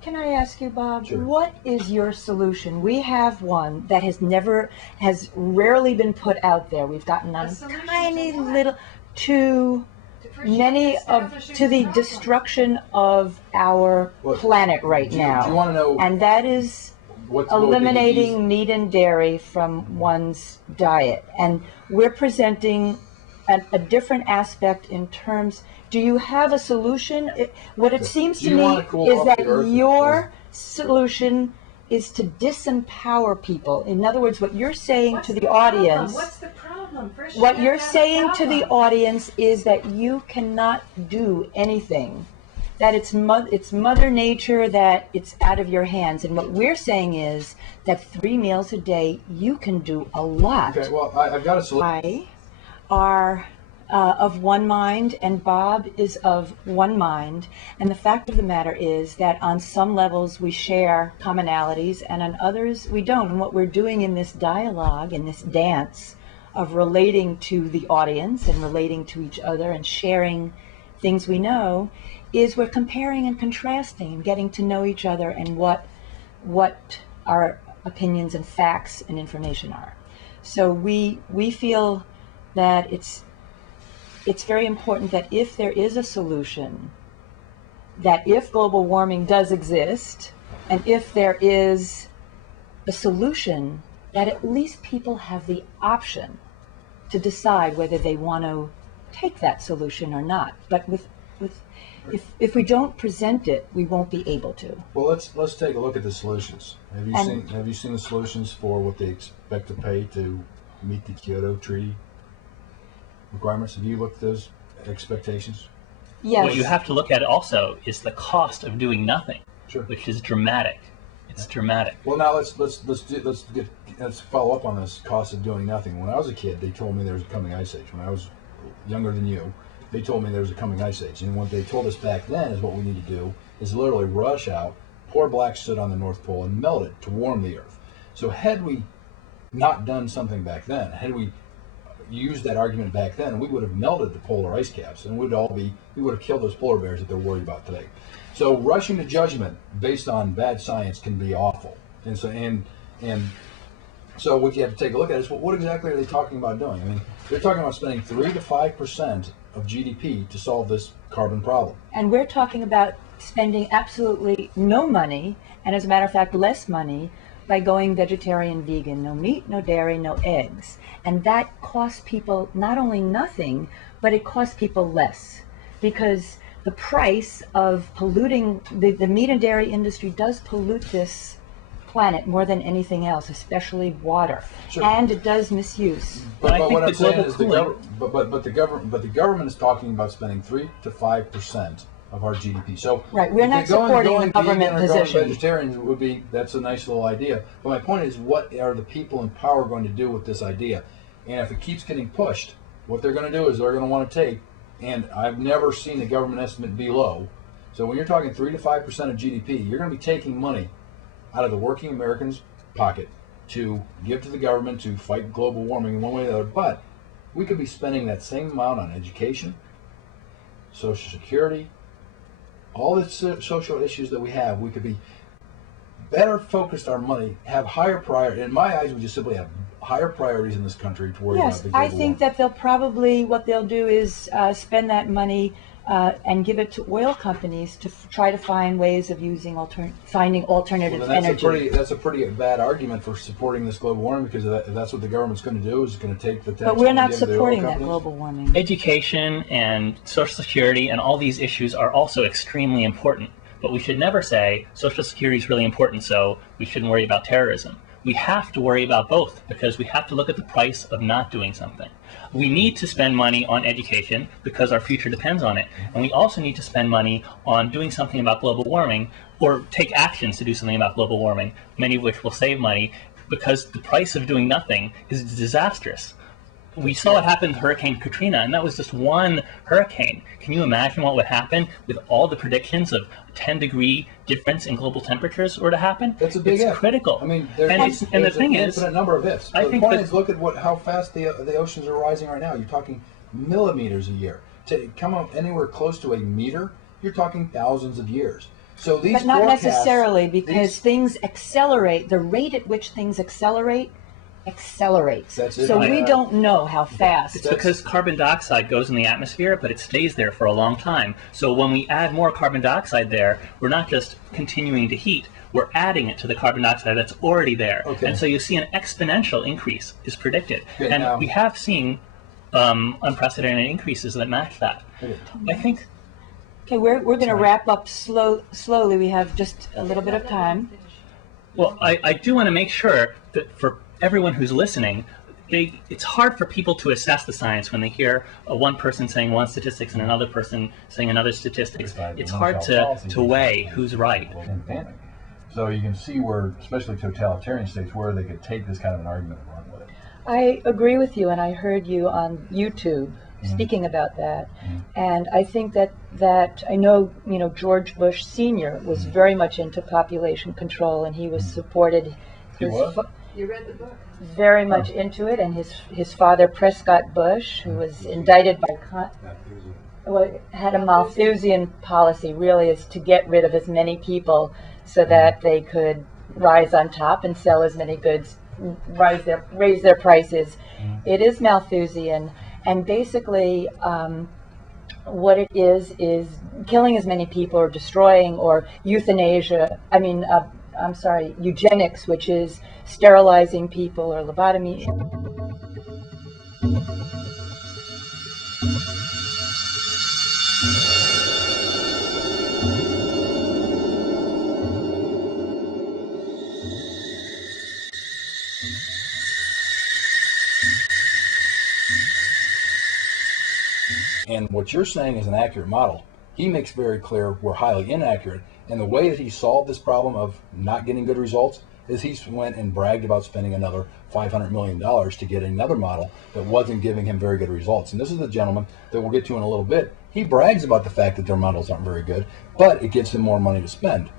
Can I ask you, Bob, Sure. what is your solution? We have one that has rarely been put out there. We've gotten on solution tiny to what? little, to to the destruction of our Well, planet right do now. you want to know And that is what would be the eliminating meat and dairy from one's diet. And we're presenting a different aspect in terms, do you have a solution? What it seems Do to you me wanna cool is off that the earth? your solution is to disempower people. In other words, what you're saying to the audience, What's the problem? First you what have you're to have a saying to the problem. audience is that you cannot do anything. That it's Mother Nature, that it's out of your hands. And what we're saying is that 3 meals a day, you can do a lot. Okay, well, I've got a solution. I are of one mind, and Bob is of one mind. And the fact of the matter is that on some levels we share commonalities, and on others we don't. And what we're doing in this dialogue, in this dance of relating to the audience and relating to each other and sharing things we know, is we're comparing and contrasting and getting to know each other and what our opinions and facts and information are. So we feel that it's very important that if there is a solution, that if global warming does exist, and if there is a solution, that at least people have the option to decide whether they want to take that solution or not. But if we don't present it, we won't be able to. Well, let's take a look at the solutions. Have you seen the solutions for what they expect to pay to meet the Kyoto Treaty requirements? Have you looked at those expectations? Yes. What you have to look at also is the cost of doing nothing, Sure. which is dramatic. It's dramatic. Well, now let's follow up on this cost of doing nothing. When I was a kid, they told me there was a coming ice age. When I was younger than you, they told me there was a coming ice age. And what they told us back then is what we need to do is literally rush out, pour black soot on the North Pole, and melt it to warm the Earth. So had we not done something back then, had we used that argument back then, we would have melted the polar ice caps, and we would have killed those polar bears that they're worried about today. So rushing to judgment based on bad science can be awful. And so what you have to take a look at is what exactly are they talking about doing? I mean, they're talking about spending 3 to 5% of GDP to solve this carbon problem. And we're talking about spending absolutely no money, and as a matter of fact, less money, by going vegetarian, vegan, no meat, no dairy, no eggs. And that costs people not only nothing, but it costs people less. Because the price of polluting, the meat and dairy industry does pollute this planet more than anything else, especially water. Sure. And it does misuse. But what I'm saying is the government is talking about spending 3 to 5% of our GDP. So right, we're not supporting the government position. Vegetarian that's a nice little idea. But my point is, what are the people in power going to do with this idea? And if it keeps getting pushed, what they're going to do is they're going to want to take, and I've never seen the government estimate be low. So when you're talking 3 to 5% of GDP, you're going to be taking money out of the working American's pocket to give to the government to fight global warming in one way or the other. But we could be spending that same amount on education, Social Security, all the social issues that we have. We could be better focused our money, have higher priority. In my eyes, we just simply have higher priorities in this country to worry about Yes, the global I think that what they'll do is spend that money and give it to oil companies to try to find ways of using finding alternative energy. That's a pretty bad argument for supporting this global warming, because if that's what the government's going to do, is going to take the tax. But we're not and give the oil supporting that companies. global warming. Education and Social Security and all these issues are also extremely important. But we should never say Social Security is really important, so we shouldn't worry about terrorism. we have to worry about both, because we have to look at the price of not doing something. We need to spend money on education because our future depends on it. And we also need to spend money on doing something about global warming, or take actions to do something about global warming, many of which will save money, because the price of doing nothing is disastrous. We saw what happened with Hurricane Katrina, and that was just one hurricane. Can you imagine what would happen with all the predictions of 10-degree difference in global temperatures were to happen? That's a big It's if. critical. I mean, and the thing is, a number of ifs. I The think point that- is, look at how fast the oceans are rising right now. You're talking millimeters a year. To come up anywhere close to a meter, you're talking thousands of years. So these But not forecasts, necessarily, because these- things accelerate. The rate at which things accelerates. That's it. So we Right. don't know how fast. it's because carbon dioxide goes in the atmosphere, but it stays there for a long time. So when we add more carbon dioxide there, we're not just continuing to heat, we're adding it to the carbon dioxide that's already there. Okay. And so you see an exponential increase is predicted. Okay, and now- we have seen unprecedented increases that match that. Okay. I think Okay, we're going to wrap up slowly. We have just a little bit of time. Well, I do want to make sure that for everyone who's listening, it's hard for people to assess the science when they hear one person saying one statistics and another person saying another statistics. It's hard to weigh who's right. So you can see where, especially totalitarian states, where they could take this kind of an argument and run with it. I agree with you, and I heard you on YouTube speaking about that. And I think that I know, George Bush Sr. was very much into population control, and he was supported. He was? You read the book? Very much into it, and his father, Prescott Bush, who was indicted by had a Malthusian policy, really, is to get rid of as many people so that they could rise on top and sell as many goods, raise their prices. It is Malthusian, and basically what it is killing as many people, or destroying, or euthanasia. Eugenics, which is sterilizing people, or lobotomy. And what you're saying is an accurate model. He makes very clear we're highly inaccurate. And the way that he solved this problem of not getting good results is he went and bragged about spending another $500 million to get another model that wasn't giving him very good results. And this is the gentleman that we'll get to in a little bit. He brags about the fact that their models aren't very good, but it gives him more money to spend.